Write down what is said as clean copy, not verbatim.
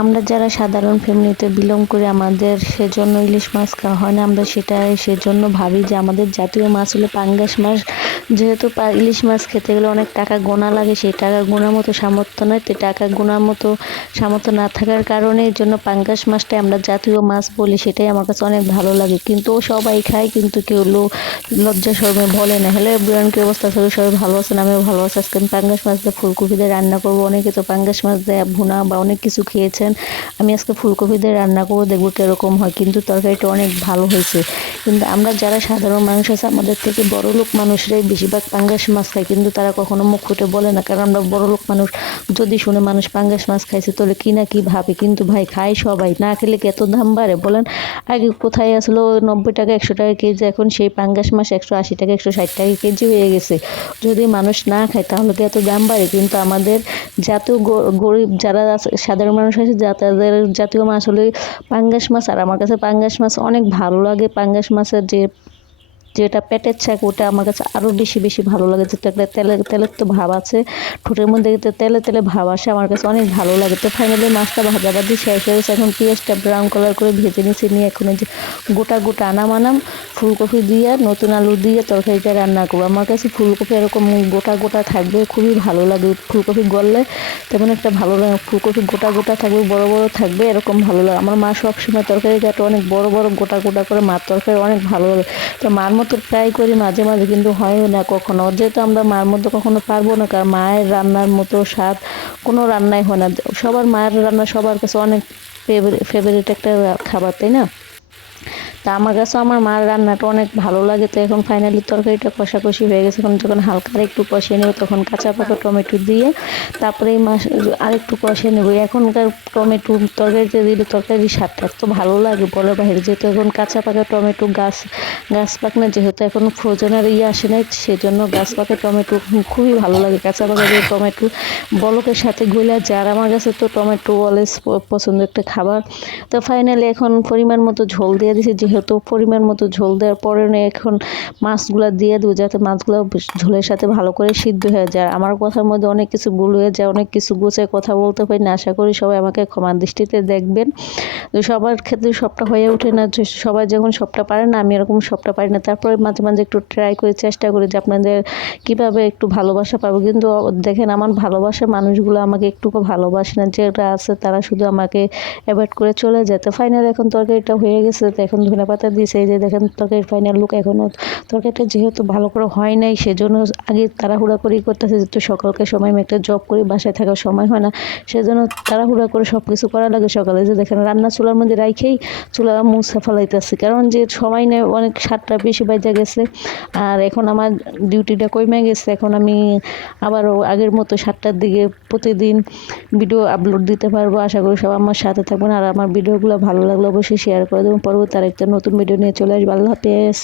আমরা যারা সাধারণ ফ্যামিলিতে বিলং করি আমাদের সেজন্য ইলিশ মাছ খাওয়া হয় না। আমরা সেজন্য ভাবি যে আমাদের জাতীয় মাছ হলো পাঙ্গাস মাছ। যেহেতু ইলিশ মাছ খেতে গেলে অনেক টাকা গোনা লাগে, সেই টাকা গোনার মতো সামর্থ্য নয়, তো টাকা গোনার মতো সামর্থ্য না থাকার কারণে এই জন্য পাঙ্গাস মাছটাই আমরা জাতীয় মাছ বলি। সেটাই আমার কাছে অনেক ভালো লাগে, কিন্তু সবাই খায়, কিন্তু কেউ লজ্জা শরমে বলে না। হ্যালো এভরিওয়ান, কি অবস্থা? সবাই ভালো আছেন? আমিও ভালো আছি। আজকে আমি পাঙ্গাস মাছ দিয়ে ফুলকপি দিয়ে রান্না করবো। অনেকে তো পাঙ্গাস মাছ দিয়ে ভুনা বা অনেক কিছু খেয়েছেন, আমি আজকে ফুলকপি দিয়ে রান্না করবো, দেখবো কিরকম হয়। কিন্তু তরকারিটা অনেক ভালো হয়েছে। কিন্তু আমরা যারা সাধারণ মানুষ আছে, আমাদের থেকে বড়লোক মানুষরাই বেশিরভাগ পাঙ্গাস মাছ খায়, কিন্তু তারা কখনো মুখ ফুটে বলে না, কারণ আমরা বড়লোক মানুষ। যদি শুনে মানুষ পাঙ্গাস মাছ খাইছে তাহলে কি না কি ভাবে, কিন্তু ভাই খায় সবাই, না খেলে কি এত দাম বাড়ে বলেন? আগে কোথায় আসলো 90 টাকা 100 টাকা কেজি, এখন সেই পাঙ্গাস মাছ 180 টাকা 160 টাকা কেজি হয়ে গেছে। যদি মানুষ না খায় তাহলে কি এত দাম বাড়ে? কিন্তু আমাদের জাতীয় গরিব যারা আছে, সাধারণ মানুষ আছে, তাদের জাতীয় মাছ হলো পাঙ্গাস মাছ। আর আমার কাছে পাঙ্গাস মাছ অনেক ভালো লাগে। পাঙ্গাস মাছের যেটা পেটের ছাক, ওটা আমার কাছে আরও বেশি বেশি ভালো লাগে। যেটা একটা তেলের তেলের তো ভাব আছে, ঠোঁটের মধ্যে তেলে তেলে ভাব আসে, আমার কাছে অনেক ভালো লাগে। তো ফাইনালি মাছটা ভাজাভাজি শেষ হয়ে গেছে। এখন পেঁয়াজটা ব্রাউন কালার করে ভেজে নিয়েছি, নিয়ে এখন এই যে গোটা গোটা আনাম ফুলকপি দিয়ে নতুন আলু দিয়ে তরকারিটা রান্না করবো। আমার কাছে ফুলকপি এরকম গোটা গোটা থাকবে খুবই ভালো লাগে। ফুলকপি গললে তেমন একটা ভালো লাগে, ফুলকপি গোটা গোটা থাকবে, বড় বড় থাকবে, এরকম ভালো লাগে। আমার মা সবসময় তরকারি কাটে অনেক বড় বড় গোটা গোটা করে, মার তরকারি অনেক ভালো লাগে। তো মার মতো ট্রাই করি মাঝে মাঝে, কিন্তু হয়ও না কখনো, যেহেতু আমরা মার মতো কখনো পারবো না, কারণ মায়ের রান্নার মতো স্বাদ কোনো রান্নাই হয় না। সবার মায়ের রান্না সবার কাছে অনেক ফেভারিট একটা খাবার, তাই না? তা আমার কাছে আমার মার রান্নাটা অনেক ভালো লাগে। তো এখন ফাইনালি তরকারিটা কষাকষি হয়ে গেছে। এখন যখন হালকা একটু কষিয়ে নেবো, তখন কাঁচা পাকা টমেটো দিয়ে তারপরে এই মাছ আরেকটু কষিয়ে নেবো। এখনকার টমেটো তরকারিতে দিলে তরকারির স্বাদটা এত ভালো লাগে বলার বাইরে। যেহেতু এখন কাঁচা পাকা টমেটো গাছ পাক না, যেহেতু এখন ফ্রোজেনের আসে নাই, সেজন্য গাছ পাকা টমেটো খুবই ভালো লাগে। কাঁচা পাকা যে টমেটো বলকের সাথে গলে যায়, আর আমার কাছে তো টমেটো অলওয়েজ পছন্দ একটা খাবার। তো ফাইনালি এখন পরিমাণ মতো ঝোল দিয়ে দিয়েছি, যেহেতু পরিমাণ মতো ঝোল দেওয়ার পরে এখন মাছগুলো দিয়ে দেবো, যাতে মাছগুলো ঝোলের সাথে ভালো করে সিদ্ধ হয়ে যায়। আমার কথার মধ্যে অনেক কিছু ভুল হয়ে যায়, অনেক কিছু গুছিয়ে কথা বলতে পারি না। আশা করি সবাই আমাকে ক্ষমা দৃষ্টিতে দেখবেন। তো সবার ক্ষেত্রে সবটা হয়ে ওঠে না, সবাই যখন সবটা পারে না, আমি এরকম সবটা পারি না। তারপরে মাঝে মাঝে একটু ট্রাই করে চেষ্টা করি যে আপনাদের কীভাবে একটু ভালোবাসা পাবো। কিন্তু দেখেন আমার ভালোবাসা মানুষগুলো আমাকে একটুকু ভালোবাসে না, যেটা আছে তারা শুধু আমাকে অ্যাভয়েড করে চলে যায়। তো ফাইনাল এখন তরকারিটা হয়ে গেছে, তো এখন ধনেপাতা দিয়েছে। এই যে দেখেন তরকারির ফাইনাল লুক। এখনও তরকারিটা যেহেতু ভালো করে হয় নাই, সেজন্য আগে তাড়াহুড়া করেই করতেছে। যেহেতু সকালকে সময় আমি একটা জব করি, বাসায় থাকার সময় হয় না, সেজন্য তাড়াহুড়া করে সব কিছু করা লাগে সকালে। যে দেখেন রান্না চুলার মধ্যে রাইখেই চুলা মুছা ফেলাইতেছি, কারণ যে সময় নেই, অনেক 7টা বেশি বাজে গেছে। আর এখন আমার ডিউটিটা কমে গেছে, এখন আমি আবারও আগের মতো 7টার দিকে প্রতিদিন ভিডিও আপলোড দিতে পারবো। আশা করি সব আমার সাথে থাকবেন। আর আমার ভিডিওগুলো ভালো লাগলে অবশ্যই শেয়ার করে দেবেন। পরবর্তী আরেকটা নতুন ভিডিও নিয়ে চলে আসবো। আল্লাহ হাফেজ।